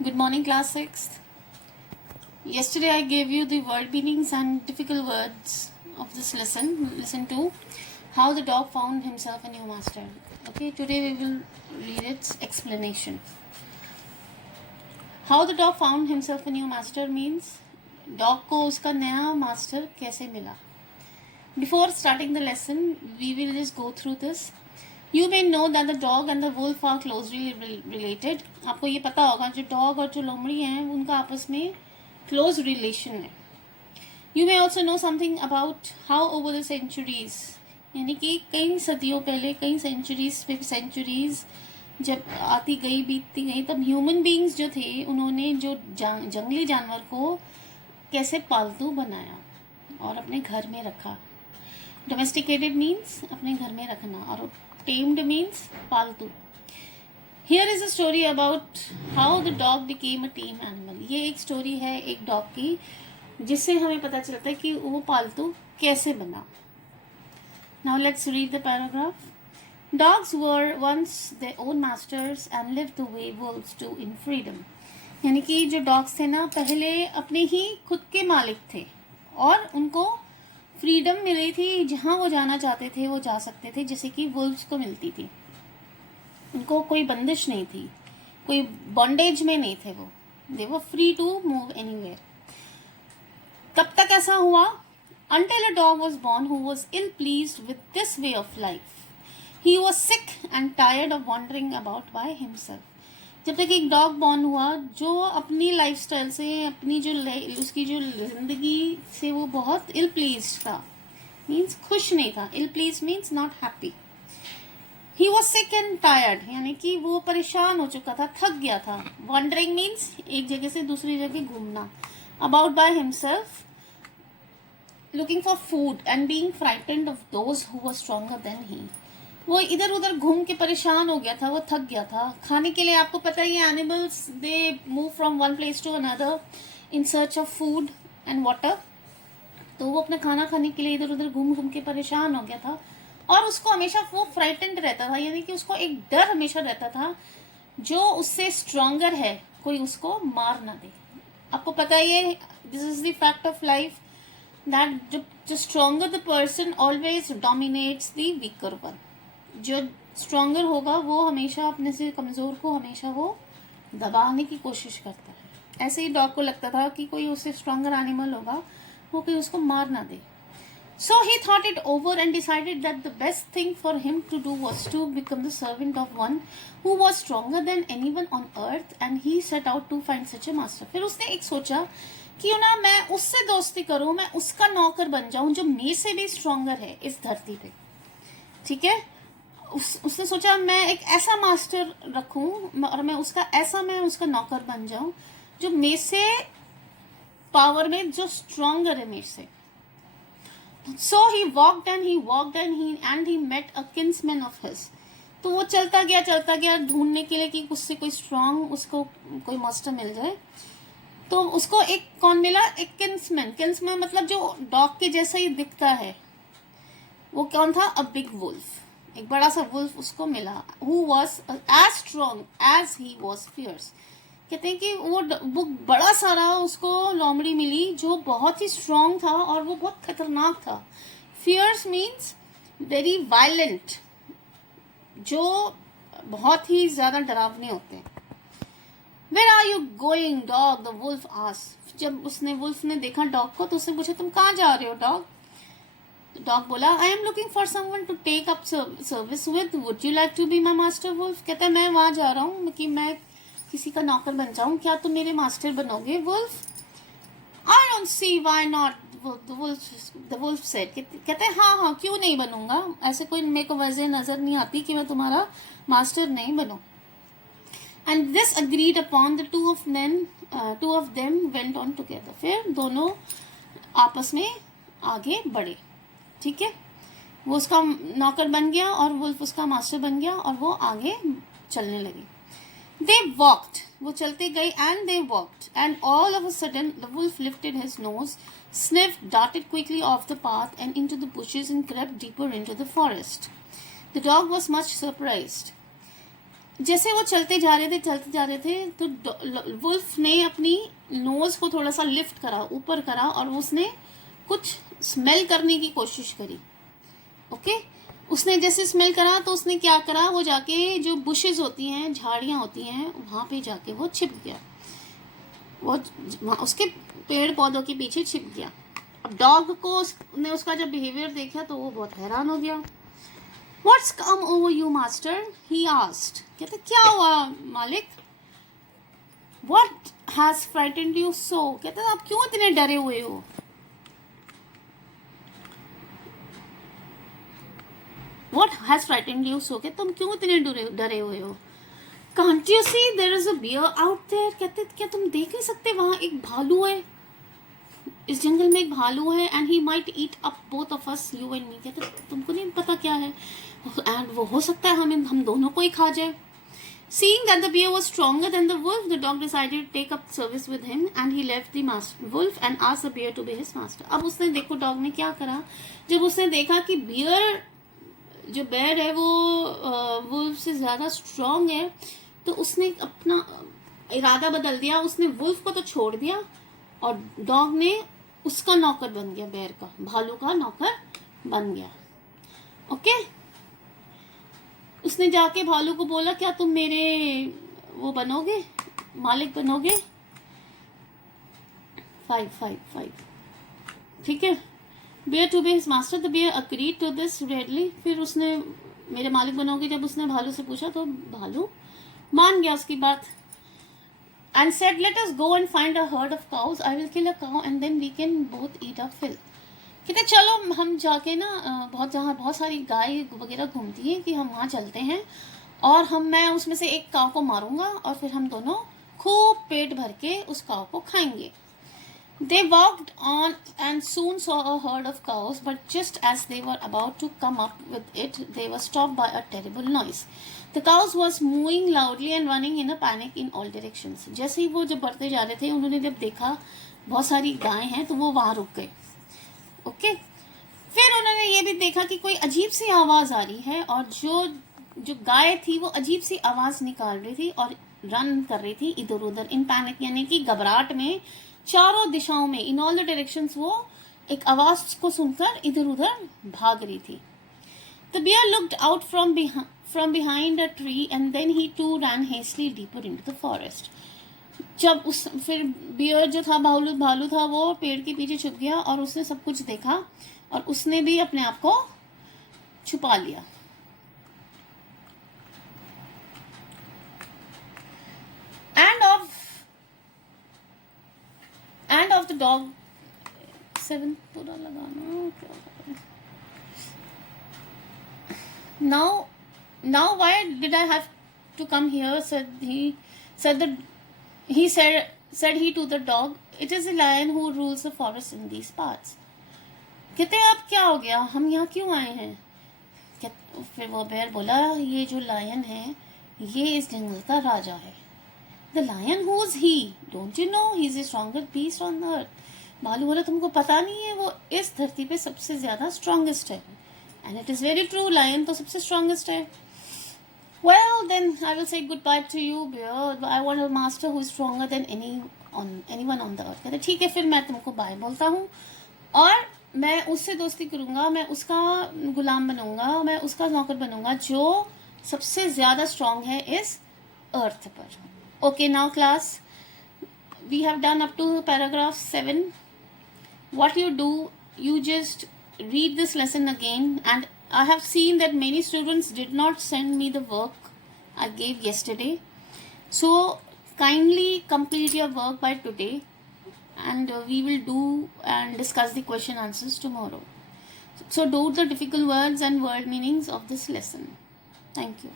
Good morning, class 6th. Yesterday I gave you the word meanings and difficult words of this lesson. Listen to how the dog found himself a new master. Okay, today we will read its explanation. How the dog found himself a new master means dog को उसका नया master कैसे मिला. Before starting the lesson, we will just go through this. You may know that the dog and the wolf are closely related. आपको ये पता होगा जो dog और जो लोमड़ी हैं उनका आपस में close relation है. You may also know something about how over the centuries, यानी कि कई सदियों पहले कई centuries जब आती गई बीतती गई तब ह्यूमन बीइंग्स जो थे उन्होंने जो जंगली जानवर को कैसे पालतू बनाया और अपने घर में रखा. डोमेस्टिकेटेड मीन्स अपने घर में रखना और टेम्ड मीन्स पालतू. Here is a story about how the dog became a time animal. ये एक स्टोरी है एक डॉग की जिससे हमें पता चलता है कि वो पालतू कैसे बना. Now let's read the paragraph. Dogs were once their own masters and lived the way wolves do in freedom. यानी कि जो डॉग्स थे ना पहले अपने ही खुद के मालिक थे और उनको फ्रीडम मिली थी. जहाँ वो जाना चाहते थे वो जा सकते थे जैसे कि वुल्व्स को मिलती थी. उनको कोई बंदिश नहीं थी, कोई बॉन्डेज में नहीं थे. वो they were free to move anywhere. कब तक ऐसा हुआ? Until a dog was born who was ill pleased with this way of life. He was sick and tired of wandering about by himself. जब तक एक डॉग बॉर्न हुआ जो अपनी लाइफस्टाइल से अपनी जो उसकी जो जिंदगी से वो बहुत इल प्लीज्ड था. मीन्स खुश नहीं था. Ill pleased means not happy. He was sick and tired यानी कि वो परेशान हो चुका था, थक गया था. वॉन्डरिंग मीन्स एक जगह से दूसरी जगह घूमना. About by himself looking for food and being frightened of those who were stronger than he. वो इधर उधर घूम के परेशान हो गया था, वो थक गया था. खाने के लिए आपको पता है ये animals they move from one place to another in search of food and water. तो वो अपना खाना खाने के लिए इधर उधर घूम घूम के परेशान हो गया था और उसको हमेशा वो फ्राइटेंड रहता था यानी कि उसको एक डर हमेशा रहता था जो उससे स्ट्रॉन्गर है कोई उसको मार ना दे. आपको पता है ये this is the fact of life that जो stronger the person always dominates the weaker one. जो स्ट्रॉन्गर होगा वो हमेशा अपने से कमज़ोर को हमेशा वो दबाने की कोशिश करता है. ऐसे ही डॉग को लगता था कि कोई उससे स्ट्रॉन्गर एनिमल होगा वो कोई उसको मार ना दे. So he thought it over and decided that the best thing for him to do was to become the servant of one who was stronger than anyone on earth and he set out to find such a master. फिर उसने एक सोचा कि ना मैं उससे दोस्ती करूं, मैं उसका नौकर बन जाऊं जो मेरे से भी स्ट्रॉन्गर है इस धरती पे. ठीक है. उसने सोचा मैं एक ऐसा मास्टर रखूं और मैं उसका नौकर बन जाऊं जो मेरे से पावर में जो स्ट्रॉन्गर है मेरे से. So he walked and he met a kinsman of his. तो वो चलता गया ढूंढने के लिए कि उससे कोई स्ट्रॉन्ग उसको कोई मास्टर मिल जाए. तो उसको एक कौन मिला? एक किन्समैन मतलब जो डॉग के जैसा ही दिखता है. वो कौन था? A big wolf. एक बड़ा सा वुल्फ उसको मिला. Who was as strong as he was fierce. कहते हैं कि वो बड़ा सारा उसको लोमड़ी मिली जो बहुत ही स्ट्रॉन्ग था और वो बहुत खतरनाक था. फियर्स मीन्स वेरी वायलेंट, जो बहुत ही ज्यादा डरावने होते हैं. Where are you going dog? The wolf asked. जब वुल्फ ने देखा डॉग को तो उसने पूछा तुम कहाँ जा रहे हो डॉग? डॉग बोला I am looking for someone to take up service with. Would you like to be my master wolf. कहता है मैं वहां जा रहा हूँ कि मैं किसी का नौकर बन जाऊं, क्या तुम मेरे मास्टर बनोगे? Wolf. I don't see why not. The wolf said. कहते हैं हाँ क्यों नहीं बनूंगा, ऐसे कोई मेरे को वजह नजर नहीं आती कि मैं तुम्हारा मास्टर नहीं बनूं. And this agreed upon the two of them went on together. फिर दोनों आपस में आगे बढ़े. ठीक है. वो उसका नौकर बन गया और वुल्फ उसका मास्टर बन गया और वो आगे चलने लगे. They walked. वो चलते गए and they walked and all of a sudden the wolf lifted his nose, sniffed, darted quickly off the path and into the bushes and crept deeper into the forest. The dog was much surprised. जैसे वो चलते जा रहे थे तो wolf ने अपनी knows को थोड़ा सा लिफ्ट करा, ऊपर करा, और उसने कुछ स्मेल करने की कोशिश करी। ओके, उसने जैसे स्मेल करा तो उसने क्या करा, वो जाके जो बुशेस होती हैं, झाड़ियाँ होती हैं, वहाँ पे जाके वो छिप गया, वो उसके पेड़ पौधों के पीछे छिप गया। अब डॉग को ने उसका जब बिहेवियर देखा तो वो बहुत हैरान हो गया। What's come over you, master? He asked. कहते क्या हुआ मालिक? What has frightened you so? कहते आप क्यों इतने डरे हुए हो? What has frightened you so? कहते तुम क्यों इतने डरे हुए हो? Can't you see there is a bear out there? कहते क्या तुम देख नहीं सकते वहाँ एक भालू है? इस जंगल में एक भालू है, and he might eat up both of us, you and me. कहते तुमको नहीं पता क्या है, एंड वो हो सकता है हम दोनों को ही खा जाए। Seeing that the bear was stronger than the wolf, the dog decided to take up service with him, and he left the wolf and asked the bear to be his master. अब उसने देखो dog ने क्या करा, जब उसने देखा कि जो बेयर है वो वुल्फ से ज़्यादा स्ट्रॉन्ग है, तो उसने अपना इरादा बदल दिया। उसने वुल्फ को तो छोड़ दिया और डॉग ने उसका नौकर बन गया, बेयर का, भालू का नौकर बन गया। ओके, उसने जाके भालू को बोला क्या तुम मेरे वो बनोगे, मालिक बनोगे? 5 ठीक है। Bear to be his master, the bear agreed to this readily. फिर उसने मेरे मालिक बनोगे जब उसने भालू से पूछा तो भालू मान गया उसकी बात। And said, let us go and find a herd of cows. I will kill a cow and then we can both eat our fill. कहते चलो हम जाके ना जहाँ बहुत सारी गाय वगैरह घूमती है कि हम वहाँ चलते हैं, और मैं उसमें से एक काव को मारूंगा और फिर हम दोनों खूब पेट भर के उस काव को खाएंगे। They walked on and soon saw a herd of cows, but just as they were about to come up with it, they were stopped by a terrible noise. The cows was mooing loudly and running in a panic in all directions. जैसे ही वो जब बढ़ते जा रहे थे, उन्होंने जब देखा बहुत सारी गाय हैं तो वो वहाँ रुक गए। ओके, फिर उन्होंने ये भी देखा कि कोई अजीब सी आवाज़ आ रही है, और जो गाय थी वो अजीब सी आवाज़ निकाल रही थी और रन कर रही थी इधर उधर इन पैनिक, यानी कि घबराहट में चारों दिशाओं में, इन ऑल द डायरेक्शंस, वो एक आवाज को सुनकर इधर उधर भाग रही थी। The bear looked out from behind a tree and then he too ran hastily deeper into the forest. फिर बियर जो था, भालू था, वो पेड़ के पीछे छुप गया और उसने सब कुछ देखा और उसने भी अपने आप को छुपा लिया। End of the dog 7 पूरा लगाना क्या? Now why did I have to come here? Said he to the dog, it is a lion who rules the forest in these parts. कहते अब क्या हो गया, हम यहाँ क्यों आए हैं? फिर वो बेयर बोला, ये जो लायन है ये इस जंगल का राजा है। The lion, who is he? Don't you know he is the strongest beast on the earth? भालू बोला तुमको पता नहीं है, वो इस धरती पे सबसे ज्यादा स्ट्रॉन्गेस्ट है। And it is very true, lion तो सबसे स्ट्रॉन्गेस्ट है। Well then I will say goodbye to you, bear. I want a master who is stronger than anyone on the earth. कहते ठीक है, फिर मैं तुमको बाय बोलता हूँ और मैं उससे दोस्ती करूँगा, मैं उसका गुलाम बनूंगा, मैं उसका नौकर बनूंगा जो सबसे ज्यादा स्ट्रॉन्ग है इस अर्थ पर। Okay, now class, we have done up to paragraph 7. What you do, you just read this lesson again, and I have seen that many students did not send me the work I gave yesterday. So kindly complete your work by today, and we will do and discuss the question answers tomorrow. So do the difficult words and word meanings of this lesson. Thank you.